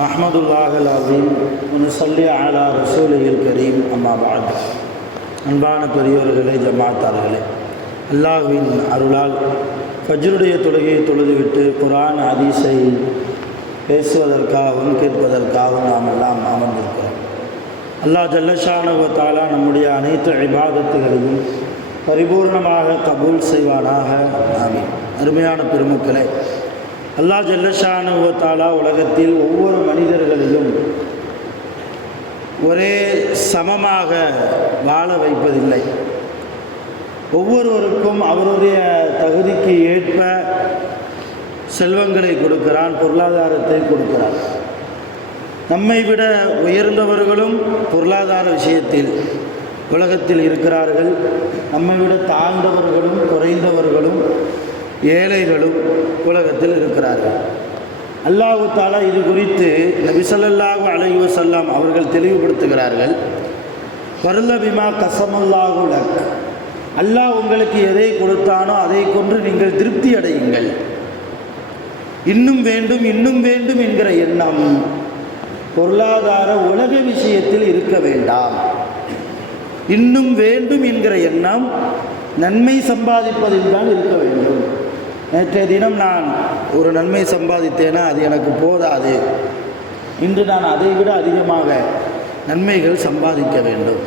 நஹ்மதுல்லாஹில் அஸீம் வனுஸல்லி அலா ரசூலில் கரீம். அம்மா பஅத். அன்பான பெரியோர்களே, ஜமாத்தார்களே, அல்லாஹ்வின் அருளால் ஃபஜ்ருடைய தொழுகையை தொழுதுவிட்டு குர்ஆன் ஹதீஸை பேசுவதற்காகவும் கேட்பதற்காகவும் நாம் எல்லாம் அமர்ந்திருக்கிறோம். அல்லாஹ் ஜல்லஷானஹு வ தஆலா நம்முடைய அனைத்து இபாதத்துகளையும் பரிபூர்ணமாக கபூல் செய்வானாக. ஆமீன். அருமையான பெருமக்களே, அல்லாஹ் ஜல்லஷானஹு வ தஆலா உலகத்தில் ஒவ்வொரு மனிதர்களையும் ஒரே சமமாக வாழ வைப்பதில்லை. ஒவ்வொருவருக்கும் அவருடைய தகுதிக்கு ஏற்ப செல்வங்களை கொடுக்கிறான், பொருளாதாரத்தை கொடுக்கிறான். நம்மை விட உயர்ந்தவர்களும் பொருளாதார விஷயத்தில் உலகத்தில் இருக்கிறார்கள். நம்மை விட தாழ்ந்தவர்களும் குறைந்தவர்களும் ஏழைகளும் உலகத்தில் இருக்கிறார்கள். அல்லாஹ் தஆலா இது குறித்து நபி ஸல்லல்லாஹு அலைஹி வஸல்லம் அவர்கள் தெளிவுபடுத்துகிறார்கள். வர்ல பிமா கஸமல்லாஹு லக், அல்லாஹ் உங்களுக்கு எதை கொடுத்தானோ அதை கொண்டு நீங்கள் திருப்தி அடையுங்கள். இன்னும் வேண்டும் இன்னும் வேண்டும் என்கிற எண்ணம் பொருளாதார உலக விஷயத்தில் இருக்க வேண்டாம். இன்னும் வேண்டும் என்கிற எண்ணம் நன்மை சம்பாதிப்பதில் தான் இருக்க வேண்டும். நேற்றைய தினம் நான் ஒரு நன்மை சம்பாதித்தேனா அது எனக்கு போதாது, இன்று நான் அதை விட அதிகமாக நன்மைகள் சம்பாதிக்க வேண்டும்.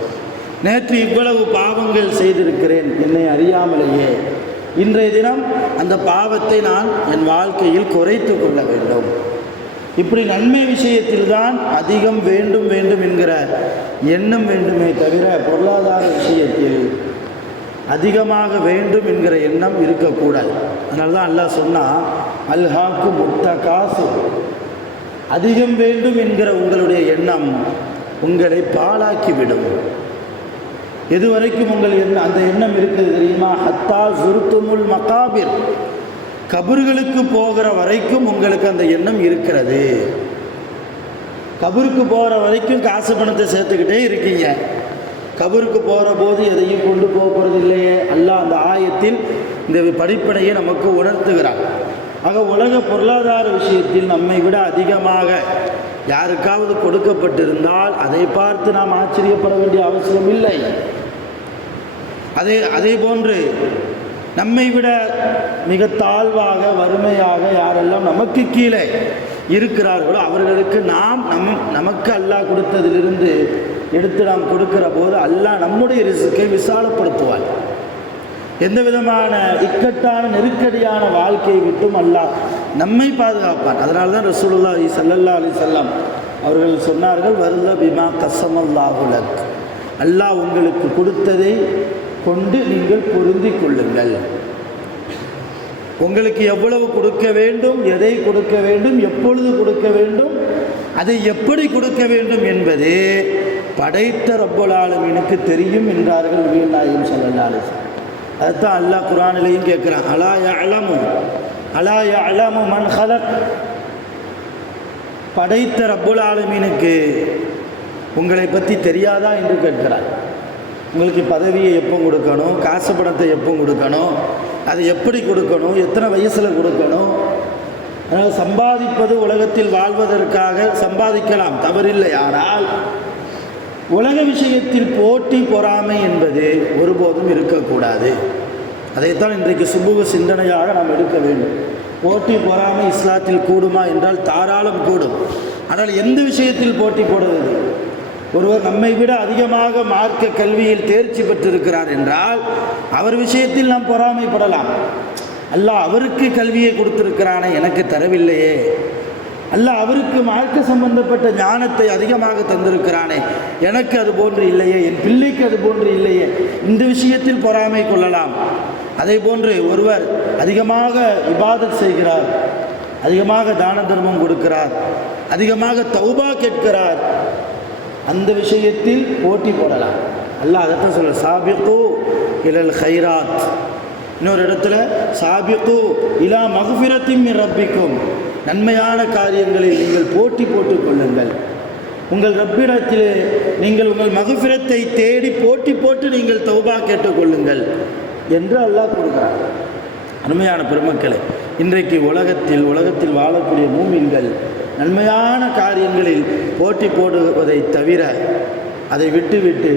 நேற்று இவ்வளவு பாவங்கள் செய்திருக்கிறேன் என்னை அறியாமலேயே, இன்றைய தினம் அந்த பாவத்தை நான் என் வாழ்க்கையில் குறைத்து கொள்ள வேண்டும். இப்படி நன்மை விஷயத்தில் தான் அதிகம் வேண்டும் வேண்டும் என்கிற எண்ணம் வேண்டுமே தவிர பொருளாதார விஷயத்தில் அதிகமாக வேண்டும் என்கிற எண்ணம் இருக்கக்கூடாது. அதனால தான் அல்லாஹ் சொன்னால், அல்ஹாக்கு முத்தகாசு, அதிகம் வேண்டும் என்கிற உங்களுடைய எண்ணம் உங்களை பாழாக்கிவிடும். எதுவரைக்கும் உங்கள் அந்த எண்ணம் இருக்குது தெரியுமா? ஹத்தா ஜுர்துமுல் மகாபிர், கபர்களுக்கு போகிற வரைக்கும் உங்களுக்கு அந்த எண்ணம் இருக்கிறது. கபருக்கு போகிற வரைக்கும் காசு பணத்தை சேர்த்துக்கிட்டே இருக்கீங்க. கபருக்கு போகிற போது எதையும் கொண்டு போகிறது இல்லையே. அல்லாஹ் அந்த ஆயத்தில் இந்த படிப்பனையை நமக்கு உணர்த்துகிறார். ஆக உலக பொருளாதார விஷயத்தில் நம்மை விட அதிகமாக யாருக்காவது கொடுக்கப்பட்டிருந்தால் அதை பார்த்து நாம் ஆச்சரியப்பட வேண்டிய அவசியம் இல்லை. அதே போன்று நம்மை விட மிக தாழ்வாக வறுமையாக யாரெல்லாம் நமக்கு கீழே இருக்கிறார்களோ அவர்களுக்கு நமக்கு அல்லாஹ் கொடுத்ததிலிருந்து எடுத்து நாம் கொடுக்கிற போது அல்லாஹ் நம்முடைய ரிஸ்கை விசாலப்படுத்துவார். எந்த விதமான இக்கட்டான நெருக்கடியான வாழ்க்கையை விட்டும் அல்லாஹ் நம்மை பாதுகாப்பான். அதனால தான் ரசூலுல்லாஹி ஸல்லல்லாஹு அலைஹி வஸல்லம் அவர்கள் சொன்னார்கள், வர்ல பிமா கஸமல்லாஹு லக், அல்லாஹ் உங்களுக்கு கொடுத்ததை கொண்டு நீங்கள் பொருந்தி கொள்ளுங்கள். உங்களுக்கு எவ்வளவு கொடுக்க வேண்டும், எதை கொடுக்க வேண்டும், எப்பொழுது கொடுக்க வேண்டும், அதை எப்படி கொடுக்க வேண்டும் என்பது படைத்த ரப்பல் ஆலமீனுக்கு தெரியும் என்றார்கள் நபிகள் நாயகம் ஸல்லல்லாஹு அலைஹி வஸல்லம். அதுதான் அல்லாஹ் குர்ஆனிலேயும் கேட்குறான், அலா யஅலமு மன் ஹலக், படைத்த ரப்பல் ஆலமீனுக்கு உங்களை பற்றி தெரியாதா என்று கேட்கிறார். உங்களுக்கு பதவியை எப்போ கொடுக்கணும், காசு பணத்தை எப்போ கொடுக்கணும், அதை எப்படி கொடுக்கணும், எத்தனை வயசில் கொடுக்கணும். அதனால் சம்பாதிப்பது உலகத்தில் வாழ்வதற்காக சம்பாதிக்கலாம், தவறில்லை. ஆனால் உலக விஷயத்தில் போட்டி பொறாமை என்பது ஒருபோதும் இருக்கக்கூடாது. அதைத்தான் இன்றைக்கு சுபுக சிந்தனையாக நாம் எடுக்க வேண்டும். போட்டி பொறாமை இஸ்லாத்தில் கூடுமா என்றால் தாராளம் கூடும். ஆனால் எந்த விஷயத்தில் போட்டி போடுவது? ஒருவர் நம்மை விட அதிகமாக மார்க்க கல்வியில் தேர்ச்சி பெற்றிருக்கிறார் என்றால் அவர் விஷயத்தில் நாம் பொறாமைப்படலாம். அல்லாஹ் அவருக்கு கல்வியை கொடுத்திருக்கிறானே, எனக்கு தரவில்லையே. அல்லாஹ் அவருக்கு மார்க்க சம்பந்தப்பட்ட ஞானத்தை அதிகமாக தந்திருக்கிறானே, எனக்கு அது போன்று இல்லையே, என் பிள்ளைக்கு அது போன்று இல்லையே, இந்த விஷயத்தில் பொறாமை கொள்ளலாம். அதே போன்று ஒருவர் அதிகமாக இபாதத் செய்கிறார், அதிகமாக தான தர்மம் கொடுக்கிறார், அதிகமாக தௌபா கேட்கிறார், அந்த விஷயத்தில் போட்டி போடலாம். அல்லாஹ் அதைத்தான் சொல்ல, சாபிகு இலல் ஹைராத். இன்னொரு இடத்துல சாபிகு இலா மக்ஃபிரத்தின் மின் ரப்பிக்கும், நன்மையான காரியங்களில் நீங்கள் போட்டி போட்டுக் கொள்ளுங்கள். உங்கள் ரப்பிடத்திலே நீங்கள் உங்கள் மக்ஃபிரத்தை தேடி போட்டி போட்டு நீங்கள் தௌபா கேட்டுக்கொள்ளுங்கள் என்று அல்லாஹ் கூறுகிறார். அருமையான பெருமக்களே, இன்றைக்கு உலகத்தில் வாழக்கூடிய மூமின்கள் நன்மையான காரியங்களில் போட்டி போடுவதை தவிர அதை விட்டுவிட்டு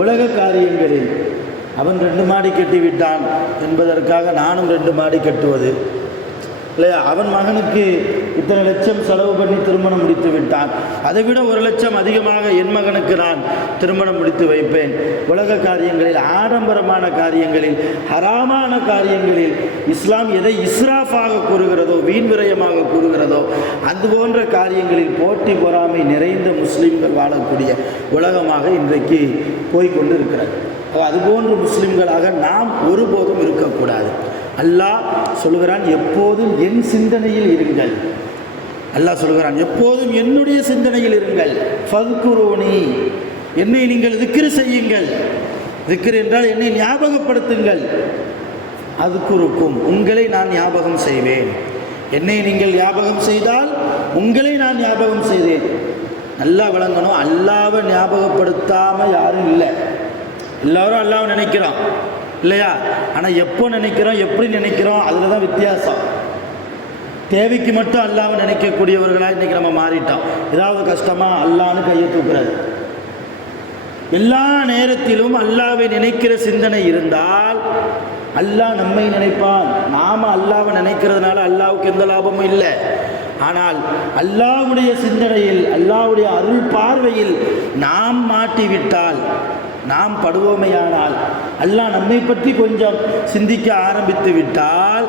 உலக காரியங்களில் அவன் 2 மாடி கட்டி விட்டான் என்பதற்காக நானும் 2 மாடி கட்டுவது இல்லையா, அவன் மகனுக்கு இத்தனை லட்சம் செலவு பண்ணி திருமணம் முடித்து விட்டான், அதை விட 1 லட்சம் அதிகமாக என் மகனுக்கு நான் திருமணம் முடித்து வைப்பேன். உலக காரியங்களில், ஆடம்பரமான காரியங்களில், ஹராமான காரியங்களில் இஸ்லாம் எதை இஸ்ராஃபாக கூறுகிறதோ, வீண் விரயமாக கூறுகிறதோ, அது போன்ற காரியங்களில் போட்டி பொறாமை நிறைந்த முஸ்லீம்கள் வாழக்கூடிய உலகமாக இன்றைக்கு போய்கொண்டு இருக்கிறது. அதுபோன்ற முஸ்லீம்களாக நாம் ஒருபோதும் இருக்கக்கூடாது. அல்லாஹ் சொல்கிறான், எப்போதும் என் சிந்தனையில் இருங்கள். அல்லாஹ் சொல்கிறான், எப்போதும் என்னுடைய சிந்தனையில் இருங்கள். ஃபத்குரூனி, என்னை நீங்கள் திக்ர் செய்யுங்கள். திக்ர் என்றால் என்னை ஞாபகப்படுத்துங்கள். அத்குருக்கும், உங்களை நான் ஞாபகம் செய்வேன். என்னை நீங்கள் ஞாபகம் செய்தால் உங்களை நான் ஞாபகம் செய்தேன். நல்லா விளங்கணும், அல்லாவை ஞாபகப்படுத்தாமல் யாரும் இல்லை. எல்லோரும் அல்லாவை நினைக்கிறோம் இல்லையா, ஆனால் எப்போ நினைக்கிறோம், எப்படி நினைக்கிறோம், அதில் தான் வித்தியாசம். தேவைக்கு மட்டும் அல்லாவை நினைக்கக்கூடியவர்களாக இன்றைக்கி நம்ம மாறிட்டோம். ஏதாவது கஷ்டமாக அல்லான்னு கையை தூக்குறது. எல்லா நேரத்திலும் அல்லாவை நினைக்கிற சிந்தனை இருந்தால் அல்லாஹ் நம்மை நினைப்பான். நாம் அல்லாவை நினைக்கிறதுனால அல்லாவுக்கு எந்த லாபமும் இல்லை. ஆனால் அல்லாஹ்வுடைய சிந்தனையில், அல்லாஹ்வுடைய அருள் பார்வையில் நாம் மாட்டிவிட்டால், நாம் படுவோமையானால், அல்லாஹ் நம்மை பற்றி கொஞ்சம் சிந்திக்க ஆரம்பித்து விட்டால்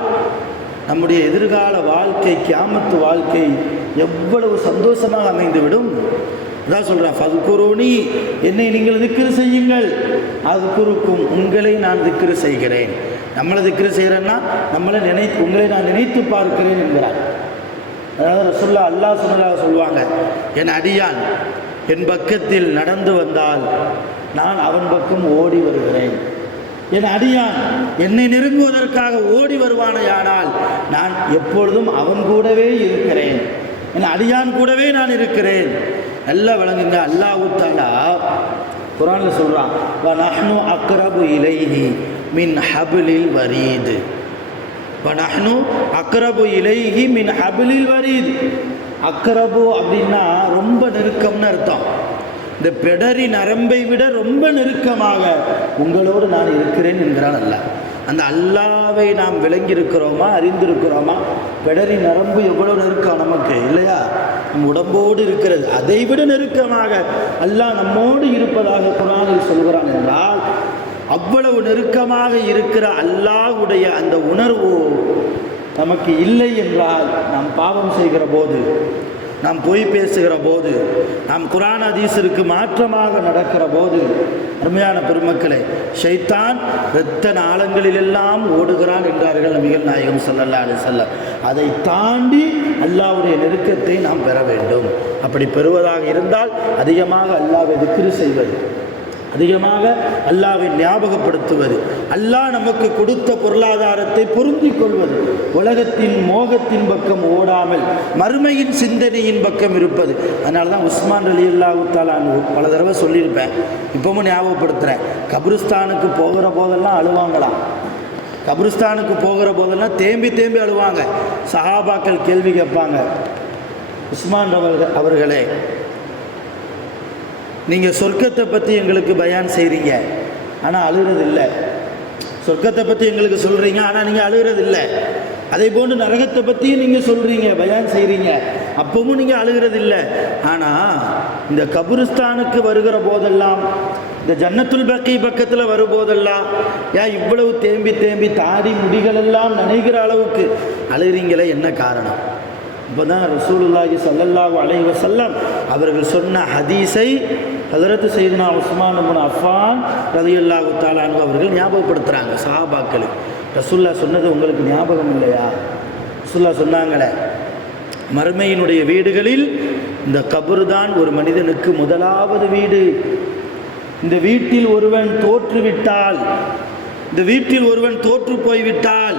நம்முடைய எதிர்கால வாழ்க்கை, கியாமத்து வாழ்க்கை எவ்வளவு சந்தோஷமாக அமைந்துவிடும். அதான் சொல்கிறேன், ஃபத்குரூனி, என்னை நீங்கள் திக்ர் செய்யுங்கள். அத்குருக்கும், உங்களை நான் திக்ர் செய்கிறேன். நம்மளை திக்ர் செய்கிறேன்னா உங்களை நான் நினைத்து பார்க்கிறேன் என்கிறார். அதாவது ரசூலுல்லாஹ் அல்லாஹ் சொன்னதாக சொல்லுவாங்க, என் அடியான் என் பக்கத்தில் நடந்து வந்தால் நான் அவன் பக்கம் ஓடி வருகிறேன். என் அடியான் என்னை நெருங்குவதற்காக ஓடி வருவானையானால் நான் எப்பொழுதும் அவன் கூடவே இருக்கிறேன். என் அடியான் கூடவே நான் இருக்கிறேன். நல்லா விளங்குங்க. அல்லாஹ் தஆலா குர்ஆனில் சொல்கிறான், வநஹ்னு அக்ரபு இலைஹி மின் ஹப்லில் வரீத். வநஹ்னு அக்ரபு இலைஹி மின் ஹப்லில் வரீத். அக்ரபு அப்படின்னா ரொம்ப நெருக்கம்னு அர்த்தம். இந்த பெடரி நரம்பை விட ரொம்ப நெருக்கமாக உங்களோடு நான் இருக்கிறேன் என்கிறான் அல்லாஹ். அந்த அல்லாவை நாம் விளங்கியிருக்கிறோமா, அறிந்திருக்கிறோமா? பெடரி நரம்பு எவ்வளோ நெருக்கம் நமக்கு இல்லையா, நம் உடம்போடு இருக்கிறது. அதை விட நெருக்கமாக அல்லாஹ் நம்மோடு இருப்பதாக குர்ஆனில் சொல்கிறான் என்றால், அவ்வளவு நெருக்கமாக இருக்கிற அல்லாஹ்வுடைய அந்த உணர்வு நமக்கு இல்லை என்றால், நாம் பாவம் செய்கிற போது, நாம் பொய் பேசுகிற போது, நாம் குர்ஆன் ஹதீஸிற்கு மாற்றமாக நடக்கிற போது, அருமையான பெருமக்களே, ஷைத்தான் இரத்த நாளங்களிலெல்லாம் ஓடுகிறான் என்றார்கள் நபிகள் நாயகம் ஸல்லல்லாஹு அலைஹி வஸல்லம். அதை தாண்டி அல்லாஹ்வுடைய நெருக்கத்தை நாம் பெற வேண்டும். அப்படி பெறுவதாக இருந்தால் அதிகமாக அல்லாஹ்வை திக்ர் செய்வது, அதிகமாக அல்லாஹ்வை ஞாபகப்படுத்துவது, அல்லாஹ் நமக்கு கொடுத்த பொருளாதாரத்தை பொருந்திக் கொள்வது, உலகத்தின் மோகத்தின் பக்கம் ஓடாமல் மறுமையின் சிந்தனையின் பக்கம் இருப்பது. அதனால தான் உஸ்மான் ரலியல்லாஹு தஆலா அன்ஹு பல தடவை சொல்லியிருப்பேன், இப்பவும் ஞாபகப்படுத்துகிறேன். கபிரிஸ்தானுக்கு போகிற போதெல்லாம் அழுவாங்களாம். கபிரிஸ்தானுக்கு போகிற போதெல்லாம் தேம்பி தேம்பி அழுவாங்க. சஹாபாக்கள் கேள்வி கேட்பாங்க, உஸ்மான் அவர்களே, நீங்கள் சொர்க்கத்தை பற்றி எங்களுக்கு பயான் செய்கிறீங்க, ஆனால் அழுகிறது இல்லை. சொர்க்கத்தை பற்றி எங்களுக்கு சொல்கிறீங்க, ஆனால் நீங்கள் அழுகிறது இல்லை. அதே போன்று நரகத்தை பற்றியும் நீங்கள் சொல்கிறீங்க, பயான் செய்கிறீங்க, அப்பவும் நீங்கள் அழுகிறது இல்லை. ஆனால் இந்த கபிரிஸ்தானுக்கு வருகிற போதெல்லாம், இந்த ஜன்னத்துல் பக்கி பக்கத்தில் வரும்போதெல்லாம் ஏன் இவ்வளவு தேம்பி தேம்பி தாடி முடிகளெல்லாம் நனைகிற அளவுக்கு அழுகிறீங்களே, என்ன காரணம்? இப்போ தான் ரசூலுல்லாஹி ஸல்லல்லாஹு அலைஹி வஸல்லம் அவர்கள் சொன்ன ஹதீஸை ஹஜ்ரத் சையதுனா உஸ்மான் இப்னு அஃபான் ரலியல்லாஹு தஆலா அன்ஹு அவர்கள் ஞாபகப்படுத்துகிறாங்க சஹாபாக்களுக்கு. ரசூலுல்லாஹ் சொன்னது உங்களுக்கு ஞாபகம் இல்லையா? ரசூலுல்லாஹ் சொன்னாங்களே, மறுமையினுடைய வீடுகளில் இந்த கபர் தான் ஒரு மனிதனுக்கு முதலாவது வீடு. இந்த வீட்டில் ஒருவன் தோற்றுவிட்டால், இந்த வீட்டில் ஒருவன் தோற்று போய்விட்டால்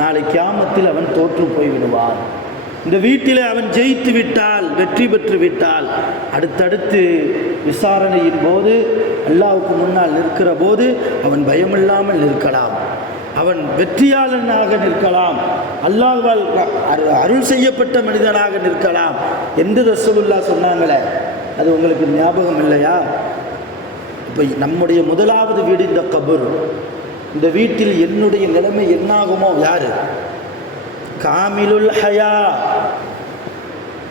நாளை கியாமத்தில் அவன் தோற்று போய்விடுவான். இந்த வீட்டில் அவன் ஜெயித்து விட்டால், வெற்றி பெற்று விட்டால், அடுத்தடுத்து விசாரணையின் போது அல்லாஹ்வுக்கு முன்னால் நிற்கிற போது அவன் பயமில்லாமல் நிற்கலாம், அவன் வெற்றியாளனாக நிற்கலாம், அல்லாஹ்வால் அருள் செய்யப்பட்ட மனிதனாக நிற்கலாம் என்று ரசூலுல்லாஹ் சொன்னாங்களே, அது உங்களுக்கு ஞாபகம் இல்லையா? இப்போ நம்முடைய முதலாவது வீடு இந்த கபர். இந்த வீட்டில் என்னுடைய நிலைமை என்னாகுமோ? யாரு? காமிலுல் ஹயா.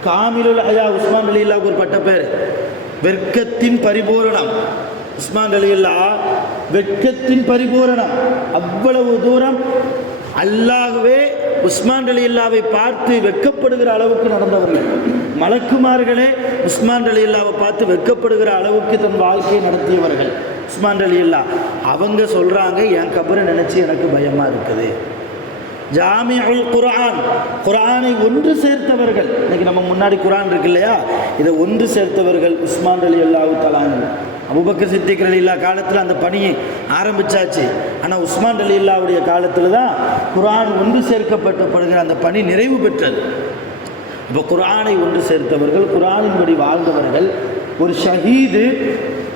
காமிலுல் ஹயா உஸ்மான் ரலியல்லாஹு ஒரு பட்ட பேர், வெட்கத்தின் பரிபூரணம். உஸ்மான் ரலியல்லாஹு வெட்கத்தின் பரிபூரணம். அவ்வளவு தூரம் அல்லாஹ்வே உஸ்மான் ரலியல்லாஹுவை பார்த்து வெட்கப்படுகிற அளவுக்கு நடந்தவர்கள். மலக்குமார்களே உஸ்மான் ரலியல்லாஹுவை பார்த்து வெட்கப்படுகிற அளவுக்கு தன் வாழ்க்கையை நடத்தியவர்கள் உஸ்மான் ரலியல்லாஹு. அவங்க சொல்றாங்க, என் கபரை நினைச்சு எனக்கு பயமா இருக்குது. ஜாமிஉல் குர்ஆன், குர்ஆனை ஒன்று சேர்த்தவர்கள். இன்னைக்கு நம்ம முன்னாடி குர்ஆன் இருக்கு இல்லையா, இதை ஒன்று சேர்த்தவர்கள் உஸ்மான் ரலியல்லாஹு தஆலா அன்ஹு. அபூபக்கர் சித்திக் ரலியல்லாஹு காலத்தில் அந்த பணியை ஆரம்பிச்சாச்சு. ஆனால் உஸ்மான் ரலியல்லாஹுடைய காலத்தில் தான் குர்ஆன் ஒன்று சேர்க்கப்படுகிற அந்த பணி நிறைவு பெற்றது. இப்போ குர்ஆனை ஒன்று சேர்த்தவர்கள், குர்ஆனின்படி வாழ்ந்தவர்கள். ஒரு ஷஹீது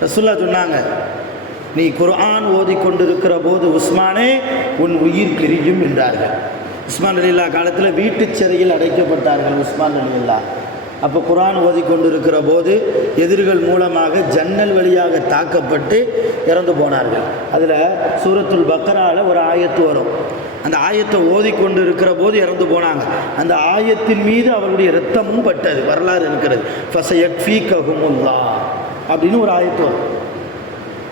ரசூலுல்லாஹ் சொன்னாங்க, நீ குர்ஆன் ஓதிக்கொண்டிருக்கிற போது உஸ்மானே உன் உயிர் பிரியும் என்றார்கள். உஸ்மான் ரலியல்லாஹு காலத்தில் வீட்டு சிறையில் அடைக்கப்பட்டார்கள் உஸ்மான் ரலியல்லாஹு. அப்போ குர்ஆன் ஓதிக்கொண்டிருக்கிற போது எதிரிகள் மூலமாக ஜன்னல் வழியாக தாக்கப்பட்டு இறந்து போனார்கள். அதில் சூரத்துல் பக்ராவில் ஒரு ஆயத்து வரும். அந்த ஆயத்தை ஓதிக்கொண்டு இருக்கிற போது இறந்து போனாங்க. அந்த ஆயத்தின் மீது அவருடைய இரத்தமும் பட்டது வரலாறு இருக்கிறது. ஃபஸயக்ஃபீகஹுமுல்லாஹ் அப்படின்னு ஒரு ஆயத்து வரும்.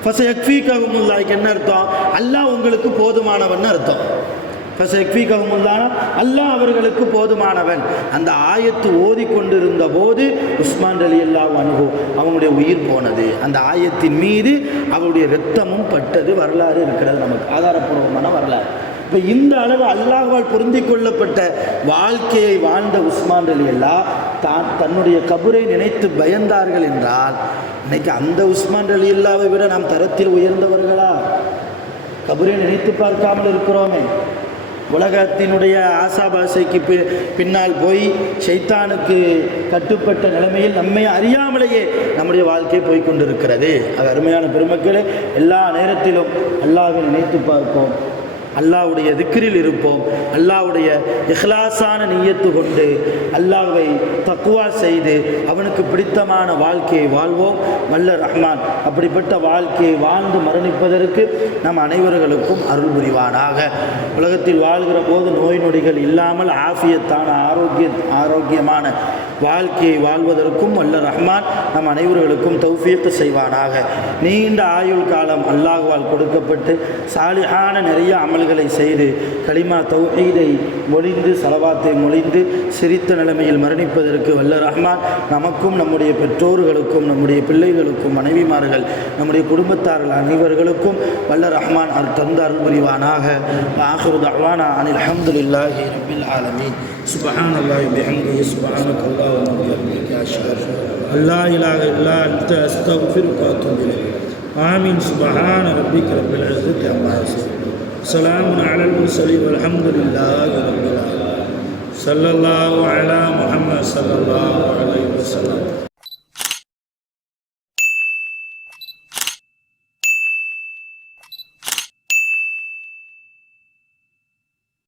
ஃபஸயக்ஃபீகஹுமுல்லாஹ்க்கு என்ன அர்த்தம்? அல்லாஹ் உங்களுக்கு போதுமானவன் அர்த்தம். ஃபஸயக்ஃபீகஹுமுல்லாஹ், அல்லாஹ் அவர்களுக்கு போதுமானவன். அந்த ஆயத்து ஓதிக்கொண்டிருந்த போது உஸ்மான் ரலியல்லாஹு அன்ஹு அவங்களுடைய உயிர் போனது. அந்த ஆயத்தின் மீது அவருடைய இரத்தமும் பட்டது வரலாறு இருக்கிறது, நமக்கு ஆதாரப்பூர்வமான வரலாறு. இப்போ இந்த அளவு அல்லாஹ்வால் பொருந்தி கொள்ளப்பட்ட வாழ்க்கையை வாழ்ந்த உஸ்மான் ரலியல்லாஹு தன்னுடைய கபரை நினைத்து பயந்தார்கள் என்றால், இன்னைக்கு அந்த உஸ்மான் ரலியல்லாஹுவை விட நாம் தரத்தில் உயர்ந்தவர்களா? கபரை நினைத்து பார்க்காமல் இருக்கிறோமே. உலகத்தினுடைய ஆசாபாசைக்கு பின்னால் போய் ஷைத்தானுக்கு கட்டுப்பட்ட நிலைமையில் நம்மை அறியாமலேயே நம்முடைய வாழ்க்கை போய்கொண்டிருக்கிறது. அது அருமையான பெருமக்களே, எல்லா நேரத்திலும் அல்லாஹ்வை நினைத்து பார்ப்போம், அல்லாஹ்வுடைய திக்ரில் இருப்போம், அல்லாஹ்வுடைய இஹ்லாஸான நிய்யத்து கொண்டு அல்லாஹ்வை தக்வா செய்து அவனுக்கு பிடித்தமான வாழ்க்கையை வாழ்வோம். வல்ல ரஹ்மான் அப்படிப்பட்ட வாழ்க்கையை வாழ்ந்து மரணிப்பதற்கு நம் அனைவர்களுக்கும் அருள் புரிவானாக. உலகத்தில் வாழ்கிற போது நோய் நொடிகள் இல்லாமல் ஆஃபியத்தான ஆரோக்கியமான வாழ்க்கையை வாழ்வதற்கும் வல்ல ரஹ்மான் நம் அனைவர்களுக்கும் தௌஃபீக் செய்வானாக. நீண்ட ஆயுள் காலம் அல்லாஹ்வால் கொடுக்கப்பட்டு சாலிஹான நிறைய அமல்களை செய்து கலிமா தௌஹீதை மொழிந்து ஸலவாத்தை மொழிந்து சிரித்த நிலைமையில் மரணிப்பதற்கு வல்ல ரஹ்மான் நமக்கும் நம்முடைய பெற்றோர்களுக்கும் நம்முடைய பிள்ளைகளுக்கும் மனைவிமார்கள் நம்முடைய குடும்பத்தார்கள் அனைவர்களுக்கும் வல்ல ரஹ்மான் தந்த அருள் புரிவானாக. ஆகிரு தஅவானா அனில் ஹம்துலில்லாஹி ரப்பில் ஆலமீன். சுப்ஹானல்லாஹி பிஹம்திஹி சுப்ஹானக்கல்லாஹு வ பிஹம்திஹி அஷ்ஹது அல்லா இலாஹ இல்லா அன்த அஸ்தக்ஃபிருக வ அத்தூபு இலைக். ஆமீன். சுப்ஹான ரப்பிக ரப்பில் இஸ்ஸத்தி அம்மா யசிஃபூன். சலாமுன் அலல் முர்ஸலீன் வல்ஹம்துலில்லாஹி ரப்பில் ஆலமீன். ஸல்லல்லாஹு அலா முஹம்மத் ஸல்லல்லாஹு அலைஹி வஸல்லம்.